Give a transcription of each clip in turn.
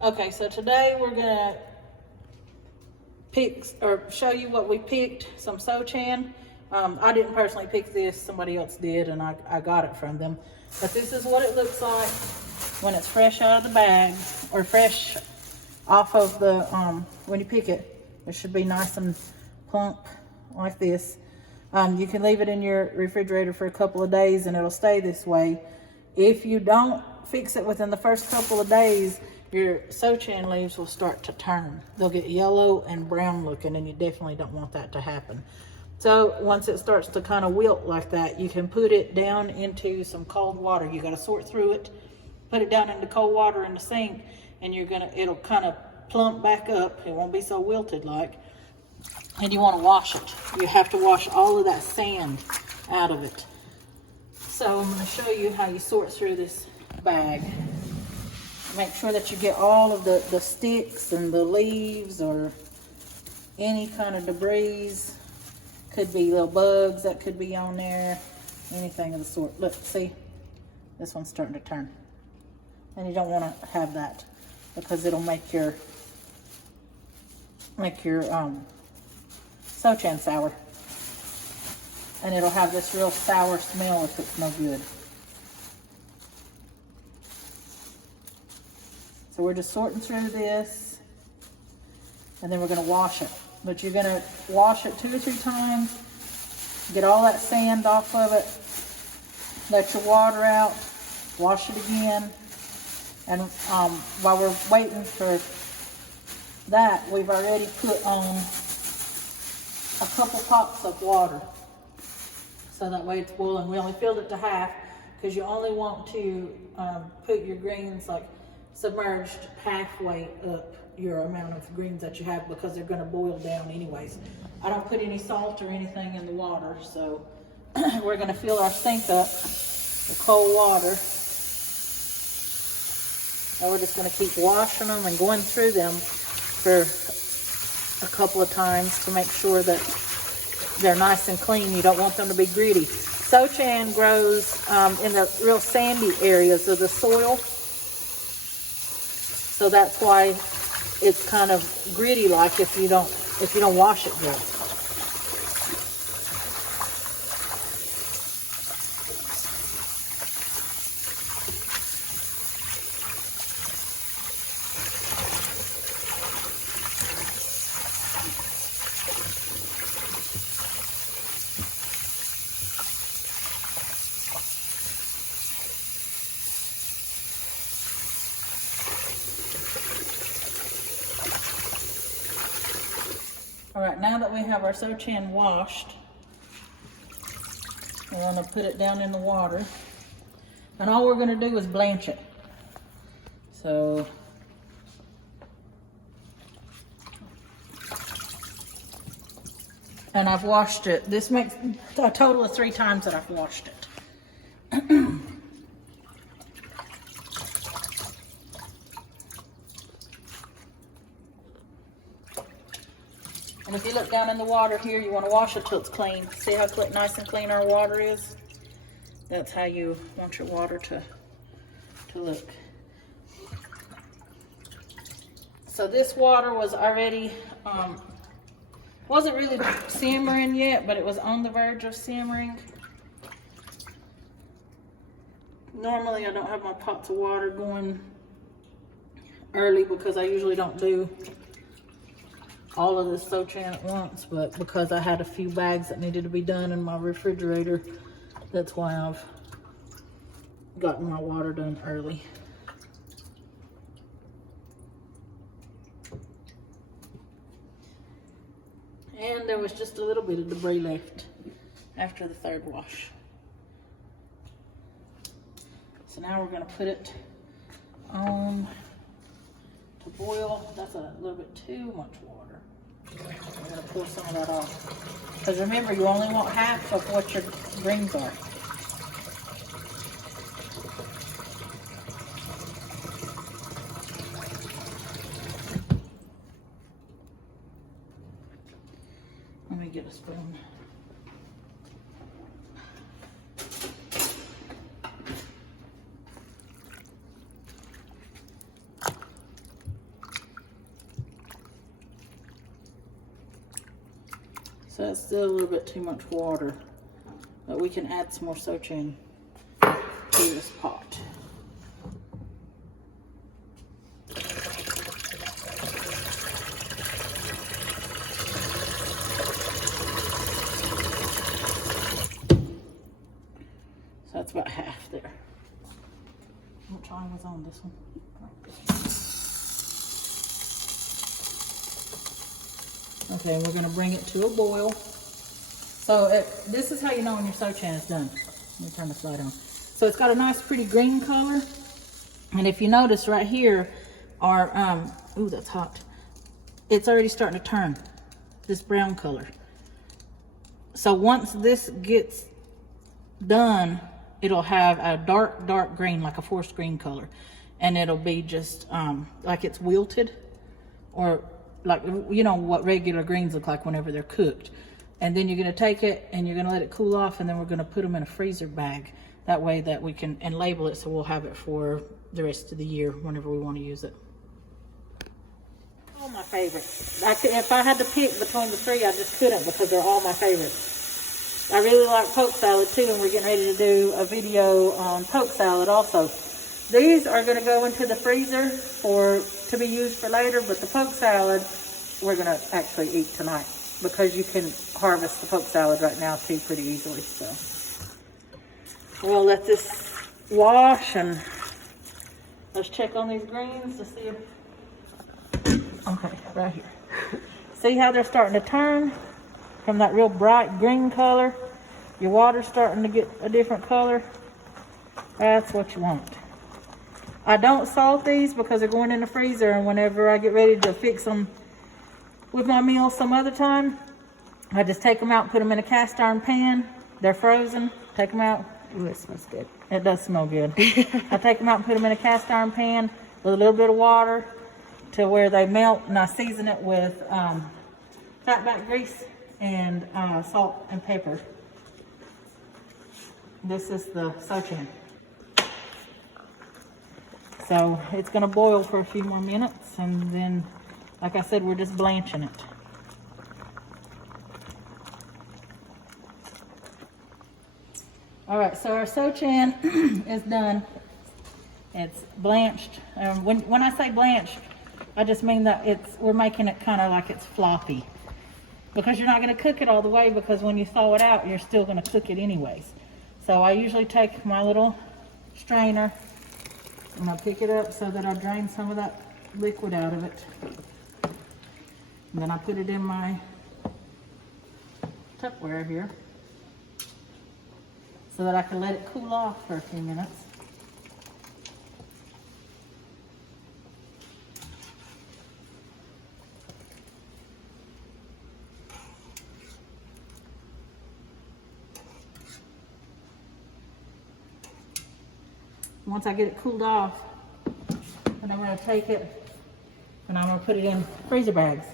Okay, so today we're gonna pick or show you what we picked, some Sochan. I didn't personally pick this, somebody else did, and I got it from them. But this is what it looks like when it's fresh out of the bag, or fresh off of the, when you pick it. It should be nice and plump like this. You can leave it in your refrigerator for a couple of days and it'll stay this way. If you don't fix it within the first couple of days, your Sochan leaves will start to turn. They'll get yellow and brown looking, and you definitely don't want that to happen. So once it starts to kind of wilt like that, you can put it down into some cold water. You got to sort through it, put it down into cold water in the sink, and it'll kind of plump back up. It won't be so wilted like. And you want to wash it. You have to wash all of that sand out of it. So I'm going to show you how you sort through this bag. Make sure that you get all of the sticks and the leaves or any kind of debris. Could be little bugs that could be on there. Anything of the sort. Look, see? This one's starting to turn. And you don't want to have that because it'll make your Sochan sour. And it'll have this real sour smell if it's no good. So we're just sorting through this, and then we're going to wash it. But you're going to wash it 2 or 3 times, get all that sand off of it, let your water out, wash it again. And while we're waiting for that, we've already put on a couple pots of water. So that way it's boiling. We only filled it to half because you only want to put your greens like submerged halfway up your amount of greens that you have, because they're going to boil down anyways. I don't put any salt or anything in the water, so we're going to fill our sink up with cold water. And we're just going to keep washing them and going through them for a couple of times to make sure that they're nice and clean. You don't want them to be gritty. Sochan grows in the real sandy areas of the soil. So that's why it's kind of gritty like if you don't wash it good. All right, now that we have our Sochan washed, we're going to put it down in the water. And all we're going to do is blanch it. So, and I've washed it. This makes a total of 3 times that I've washed it. And if you look down in the water here, you want to wash it till it's clean. See how nice and clean our water is? That's how you want your water to look. So this water was already, wasn't really simmering yet, but it was on the verge of simmering. Normally I don't have my pots of water going early because I usually don't do all of this Sochan at once, but because I had a few bags that needed to be done in my refrigerator, that's why I've gotten my water done early. And there was just a little bit of debris left after the 3rd wash. So now we're going to put it on to boil. That's a little bit too much water. I'm going to pull some of that off. Because remember, you only want half of what your greens are. Let me get a spoon. So that's still a little bit too much water, but we can add some more Sochan to this pot. So that's about half there. What time was on this one? Okay, we're gonna bring it to a boil. So this is how you know when your Sochan is done. Let me turn this light on. So it's got a nice pretty green color. And if you notice right here, our, ooh, that's hot. It's already starting to turn this brown color. So once this gets done, it'll have a dark green, like a forest green color. And it'll be just like it's wilted, or like, you know what regular greens look like whenever they're cooked. And then you're gonna take it and you're gonna let it cool off, and then we're gonna put them in a freezer bag. That way that we can, and label it so we'll have it for the rest of the year whenever we wanna use it. All my favorites. If I had to pick between the three, I just couldn't, because they're all my favorites. I really like poke salad too, and we're getting ready to do a video on poke salad also. These are gonna go into the freezer to be used for later, but the poke salad we're gonna actually eat tonight, because you can harvest the poke salad right now too pretty easily. So we'll let this wash, and let's check on these greens to see if, okay, right here. See how they're starting to turn from that real bright green color? Your water's starting to get a different color. That's what you want. I don't salt these because they're going in the freezer, and whenever I get ready to fix them with my meal some other time, I just take them out and put them in a cast iron pan. They're frozen. Take them out. Ooh, it smells good. It does smell good. I take them out and put them in a cast iron pan with a little bit of water to where they melt, and I season it with fatback grease and salt and pepper. This is the Sochan. So it's going to boil for a few more minutes, and then, like I said, we're just blanching it. All right, so our Sochan is done. It's blanched. When I say blanched, I just mean that we're making it kind of like it's floppy, because you're not going to cook it all the way, because when you thaw it out, you're still going to cook it anyways. So I usually take my little strainer and I pick it up so that I drain some of that liquid out of it. And then I put it in my Tupperware here so that I can let it cool off for a few minutes. Once I get it cooled off, then I'm going to take it and I'm going to put it in freezer bags,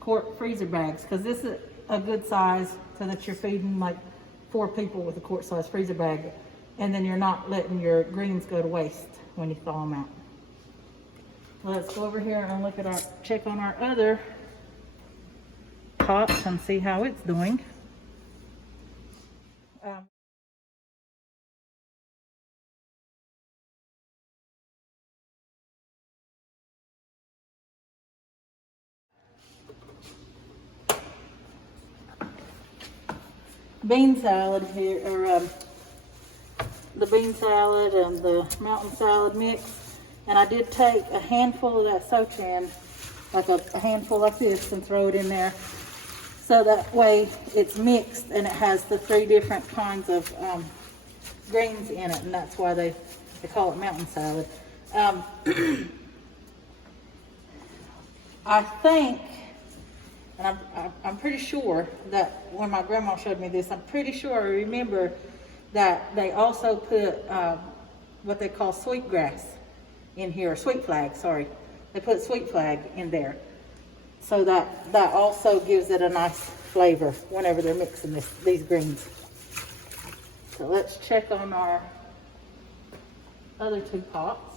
quart freezer bags, because this is a good size so that you're feeding like 4 people with a quart size freezer bag, and then you're not letting your greens go to waste when you thaw them out. Let's go over here and check on our other pot and see how it's doing. Bean salad here, or the bean salad and the mountain salad mix, and I did take a handful of that Sochan, like a handful like this, and throw it in there, so that way it's mixed and it has the 3 different kinds of greens in it, and that's why they call it mountain salad. I think, and I'm pretty sure that when my grandma showed me this, I'm pretty sure I remember that they also put what they call sweetgrass in here, sweet flag, sorry. They put sweet flag in there. So that also gives it a nice flavor whenever they're mixing these greens. So let's check on our other 2 pots.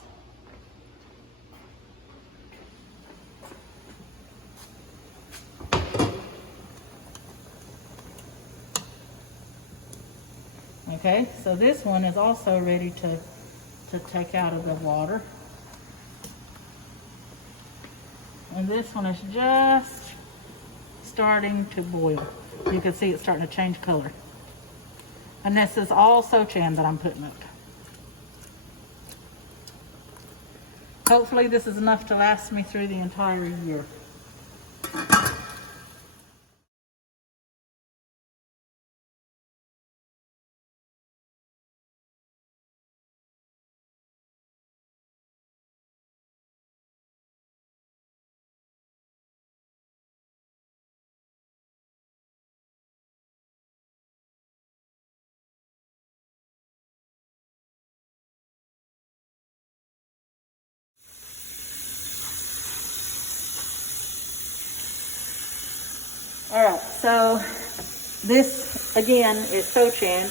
Okay, so this one is also ready to take out of the water. And this one is just starting to boil. You can see it's starting to change color. And this is all Sochan that I'm putting up. Hopefully this is enough to last me through the entire year. All right, so this again is Sochan,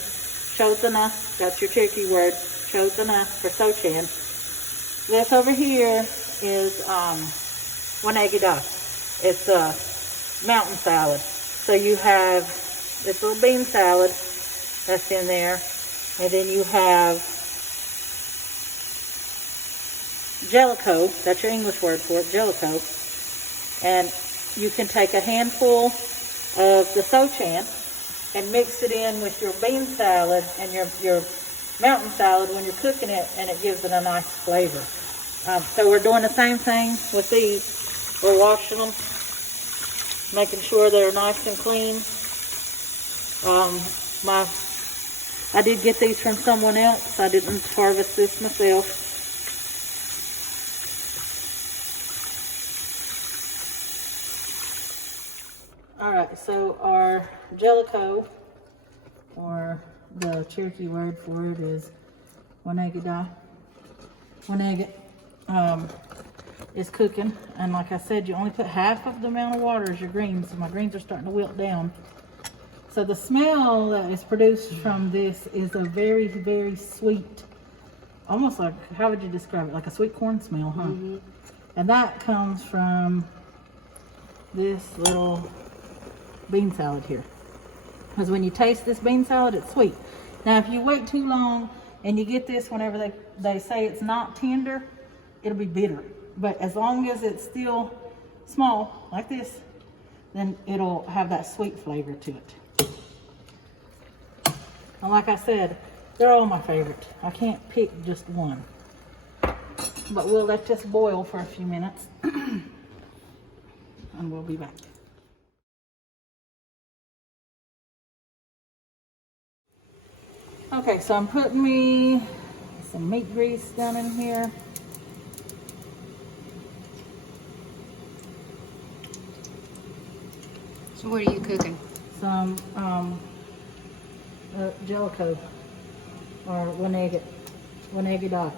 Chodana. That's your Cherokee word, Chodana for Sochan. This over here is Wanagida. It's a mountain salad. So you have this little bean salad that's in there, and then you have Jellicoe. That's your English word for it, Jellicoe. And you can take a handful of the Sochan and mix it in with your bean salad and your mountain salad when you're cooking it, and it gives it a nice flavor. So we're doing the same thing with these. We're washing them, making sure they're nice and clean. I did get these from someone else. I didn't harvest this myself. Alright, so our Jellicoe, or the Cherokee word for it is Wanagida. Is cooking, and like I said, you only put half of the amount of water as your greens. So my greens are starting to wilt down. So the smell that is produced from this is a very, very sweet, almost like, how would you describe it? Like a sweet corn smell, huh? Mm-hmm. And that comes from this little bean salad here. Because when you taste this bean salad, it's sweet. Now, if you wait too long and you get this whenever they say it's not tender, it'll be bitter. But as long as it's still small, like this, then it'll have that sweet flavor to it. And like I said, they're all my favorite. I can't pick just one. But we'll let this boil for a few minutes and we'll be back. Okay, so I'm putting me some meat grease down in here. So what are you cooking? Some Jellicoe, or Wanagida.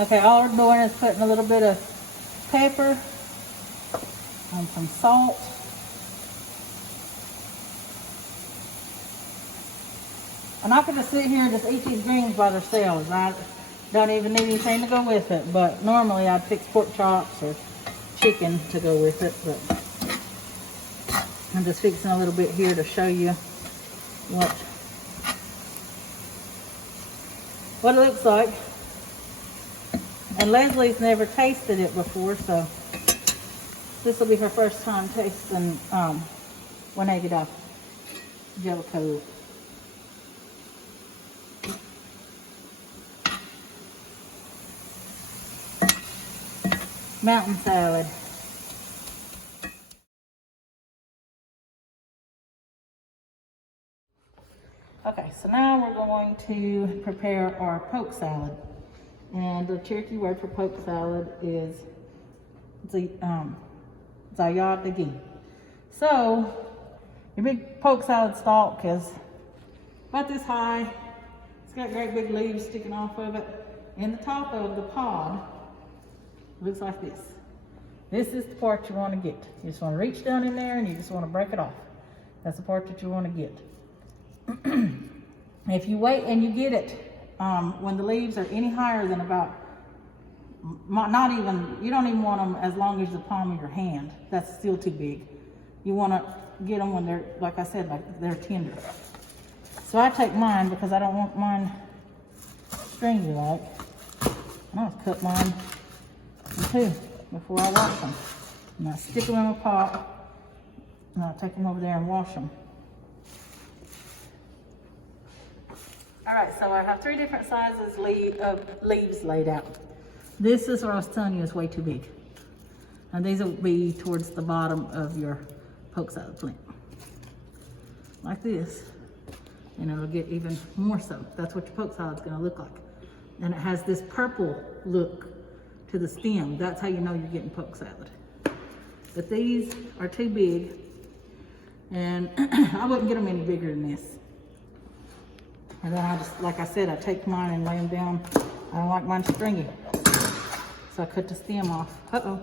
Okay, all we're doing is putting a little bit of pepper and some salt. I'm not going to sit here and just eat these greens by themselves. I don't even need anything to go with it, but normally I'd fix pork chops or chicken to go with it. But I'm just fixing a little bit here to show you what it looks like. And Leslie's never tasted it before, so this will be her first time tasting Wanagida Jellicoe. Mountain salad. Okay, so now we're going to prepare our poke salad. And the Cherokee word for poke salad is zayad dagi. So, your big poke salad stalk is about this high. It's got great big leaves sticking off of it. In the top of the pod, looks like this. This is the part you want to get. You just want to reach down in there and you just want to break it off. That's the part that you want to get. If you wait and you get it, when the leaves are any higher than about, you don't even want them as long as the palm of your hand. That's still too big. You want to get them when they're, like I said, like they're tender. So I take mine because I don't want mine stringy like. And I'll cut mine in two before I wash them. And I stick them in a pot and I'll take them over there and wash them. All right, so I have 3 different sizes of leaves laid out. This is what I was telling you is way too big. And these will be towards the bottom of your poke salad plant. Like this. And it'll get even more so. That's what your poke salad's gonna look like. And it has this purple look to the stem. That's how you know you're getting poke salad. But these are too big. And I wouldn't get them any bigger than this. And then I just, like I said, I take mine and lay them down. I don't like mine stringy. So I cut the stem off. Uh-oh,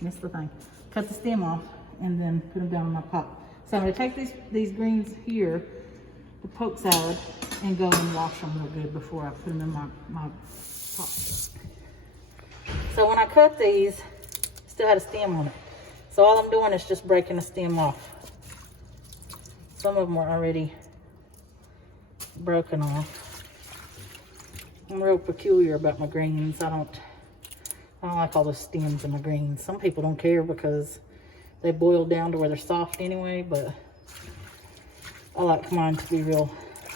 missed the thing. Cut the stem off and then put them down in my pot. So I'm gonna take these greens here, the poke salad, and go and wash them real good before I put them in my pot. So when I cut these, still had a stem on it. So all I'm doing is just breaking the stem off. Some of them are already broken off. I'm real peculiar about my greens. I don't like all the stems in my greens. Some people don't care because they boil down to where they're soft anyway, but I like mine to be real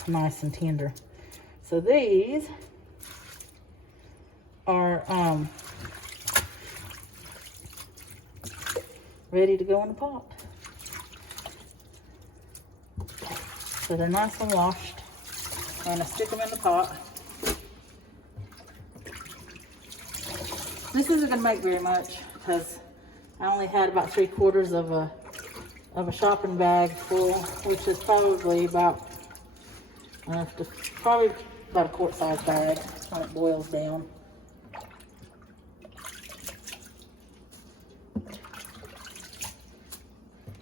nice and tender. So these are ready to go in the pot. So they're nice and washed. I'm gonna stick them in the pot. This isn't gonna make very much because I only had about 3/4 of a shopping bag full, which is probably about a quart-sized bag when it boils down.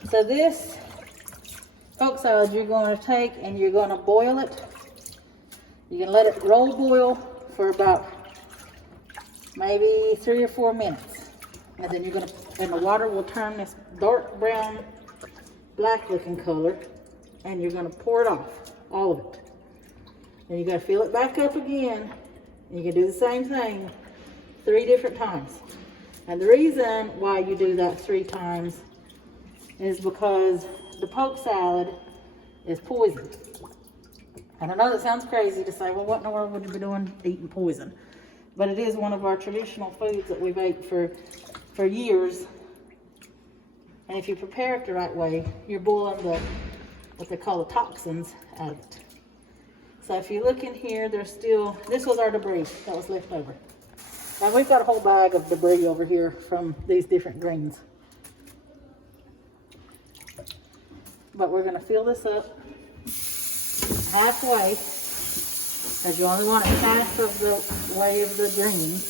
So this poke salad you're going to take and you're going to boil it. You can let it roll boil for about maybe 3 or 4 minutes. And then and the water will turn this dark brown, black looking color, and you're gonna pour it off, all of it. Then you gotta fill it back up again. And you can do the same thing 3 different times. And the reason why you do that 3 times is because the poke salad is poison. And I know that sounds crazy to say, well, what in the world would you be doing eating poison? But it is one of our traditional foods that we've ate for years. And if you prepare it the right way, you're boiling what they call the toxins out of it. So if you look in here, there's still, this was our debris that was left over. Now we've got a whole bag of debris over here from these different greens. But we're gonna fill this up halfway, because you only want it half of the way of the greens.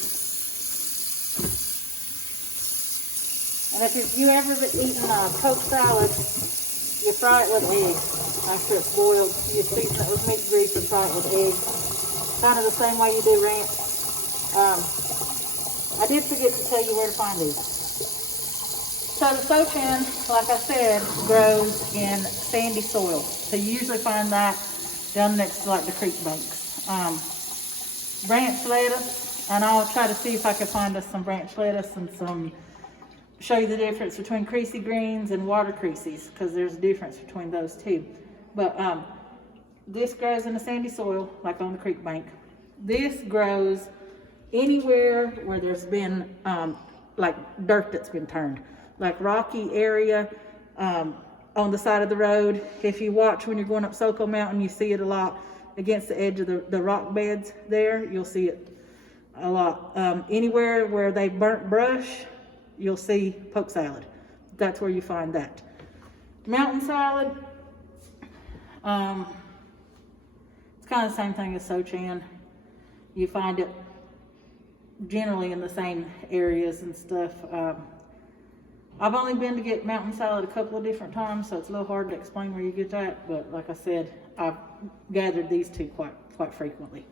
And if you ever eaten poke salad, you fry it with eggs after it's boiled. You season it with meat grease and fry it with eggs. Kind of the same way you do ranch. I did forget to tell you where to find these. So the sochan, like I said, grows in sandy soil. So you usually find that down next to like the creek banks. Branch lettuce, and I'll try to see if I can find us some branch lettuce and show you the difference between creasy greens and water creases, because there's a difference between those two. But this grows in a sandy soil, like on the creek bank. This grows anywhere where there's been like dirt that's been turned, like rocky area, on the side of the road. If you watch when you're going up Soko Mountain, you see it a lot against the edge of the rock beds there. You'll see it a lot. Anywhere where they burnt brush, you'll see poke salad. That's where you find that. Mountain salad, it's kind of the same thing as Sochan. You find it generally in the same areas and stuff. I've only been to get mountain salad a couple of different times, so it's a little hard to explain where you get that, but like I said, I've gathered these two quite frequently.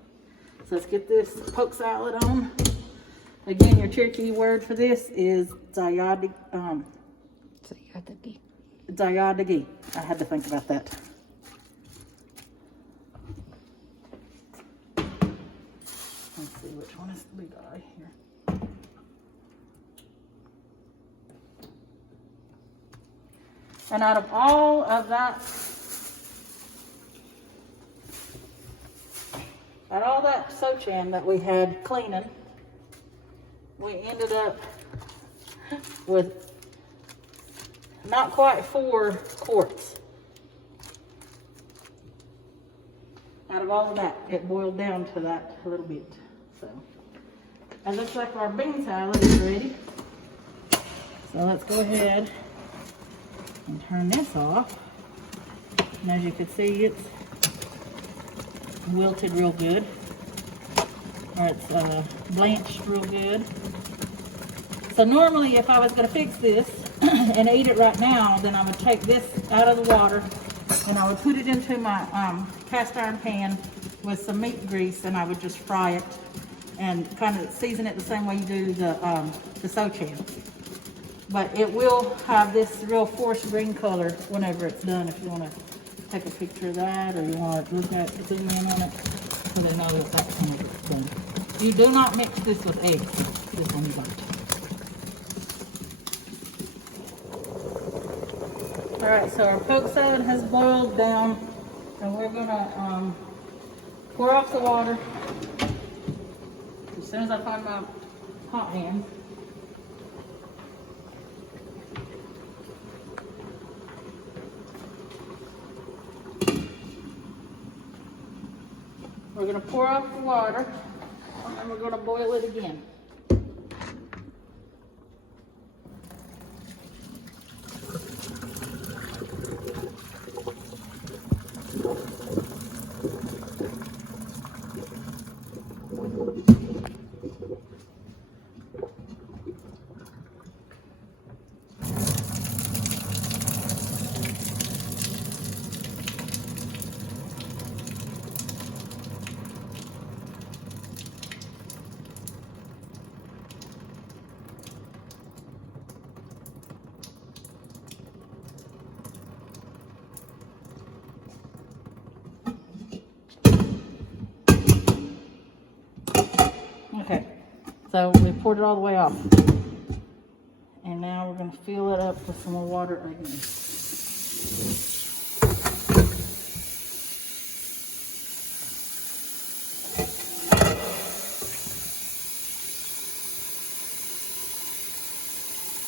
So let's get this poke salad on. Again, your Cherokee word for this is zayadagi. Zayadagi. I had to think about that. Let's see which one is the big eye here. And out of all of that, Sochan that we had cleaning, we ended up with not quite 4 quarts. Out of all of that, it boiled down to that a little bit. So, it looks like our bean salad is ready. So let's go ahead and turn this off. And as you can see, it's wilted real good, or it's blanched real good. So normally if I was going to fix this and eat it right now, then I would take this out of the water and I would put it into my cast iron pan with some meat grease, and I would just fry it and kind of season it the same way you do the Sochan. But it will have this real forest green color whenever it's done. If you want to take a picture of that, or you want to look at it, zoom in on it, so they know that that's when it's done. You do not mix this with eggs. This one you don't. All right, so our poke salad has boiled down, and we're gonna pour off the water as soon as I find my hot hand. We're going to pour off the water, and then we're going to boil it again. Okay, so we poured it all the way off. And now we're going to fill it up with some more water again.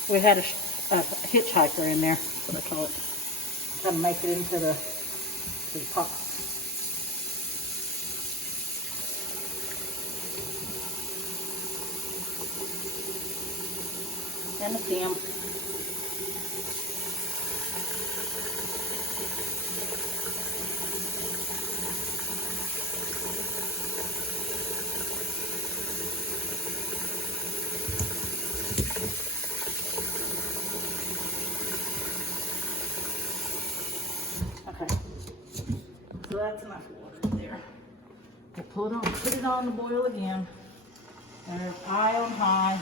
We had a hitchhiker in there, that's what I call it. Trying to make it into the pot. And the stem. Okay, so that's enough water there. We'll put it on the boil again. There's eye on high.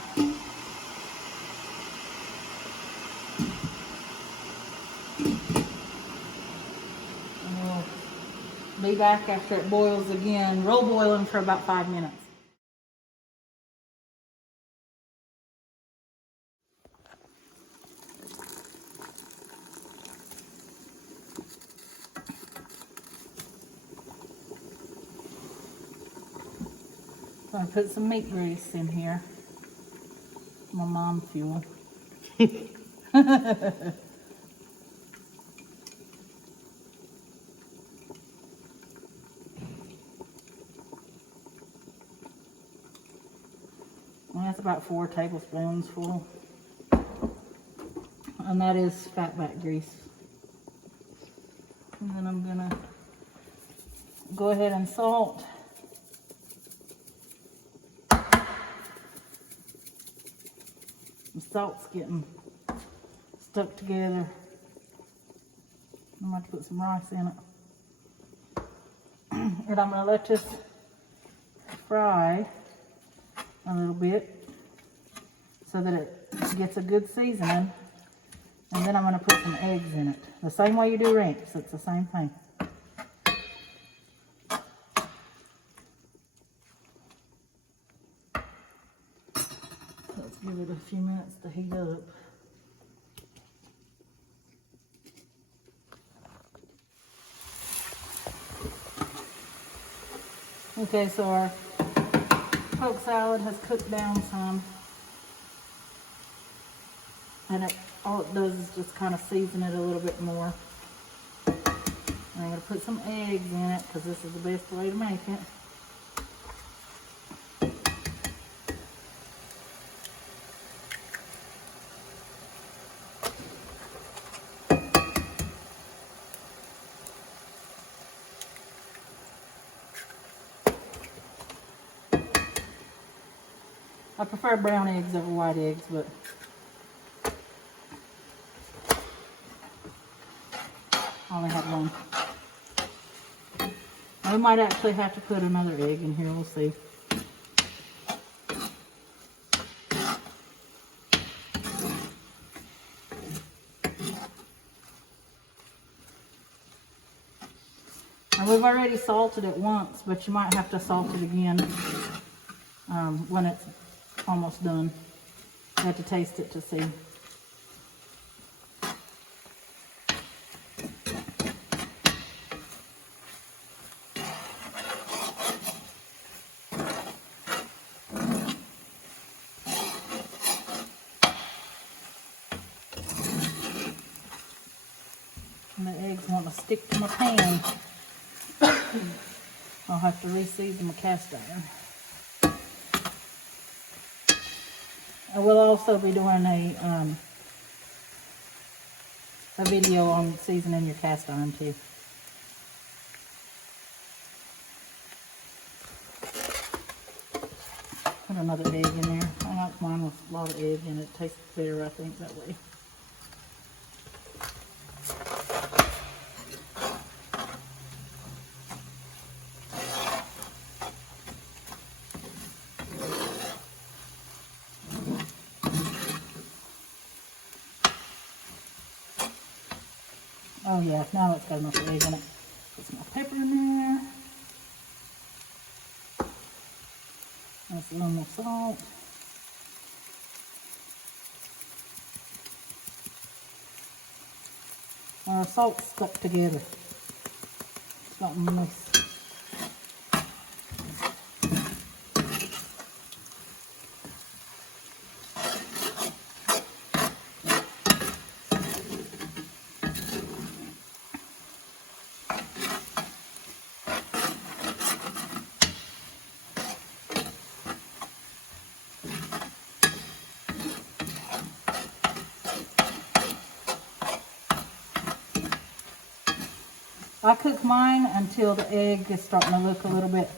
Be back after it boils again, roll boiling for about 5 minutes. So I put some meat grease in here. My mom fuel. That's about 4 tablespoons full. And that is fatback grease. And then I'm gonna go ahead and salt. The salt's getting stuck together. I'm going to put some rice in it. And I'm going to let this fry a little bit so that it gets a good seasoning. And then I'm going to put some eggs in it. The same way you do rinks, it's the same thing. Let's give it a few minutes to heat up. Okay, so our poke salad has cooked down some. And all it does is just kind of season it a little bit more. And I'm going to put some eggs in it because this is the best way to make it. I prefer brown eggs over white eggs, but I only have one. We might actually have to put another egg in here, we'll see. And we've already salted it once, but you might have to salt it again when it's almost done. You have to taste it to see. And the eggs want to stick to my pan. I'll have to re-season my cast iron. I will also be doing a video on seasoning your cast iron too. Put another egg in there. I like mine with a lot of egg in it. It tastes better, I think, that way. Oh yeah, now it's got enough egg in it. Put some more pepper in there. That's a little more salt. Our salt's stuck together. It's got nice. I cook mine until the egg is starting to look a little bit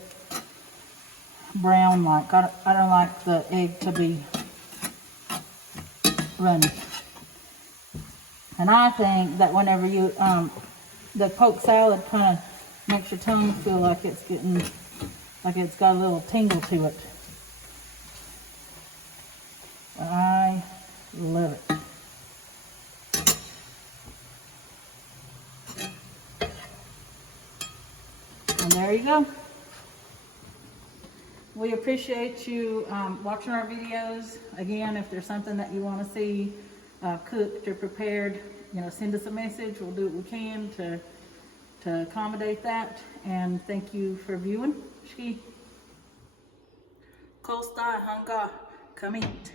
brown like. I don't like the egg to be runny. And I think that whenever you, the poke salad kind of makes your tongue feel like it's getting, like it's got a little tingle to it. I love it. And there you go. We appreciate you watching our videos. Again, if there's something that you want to see cooked or prepared, you know, send us a message. We'll do what we can to accommodate that. And thank you for viewing. Kosta hanga, come eat.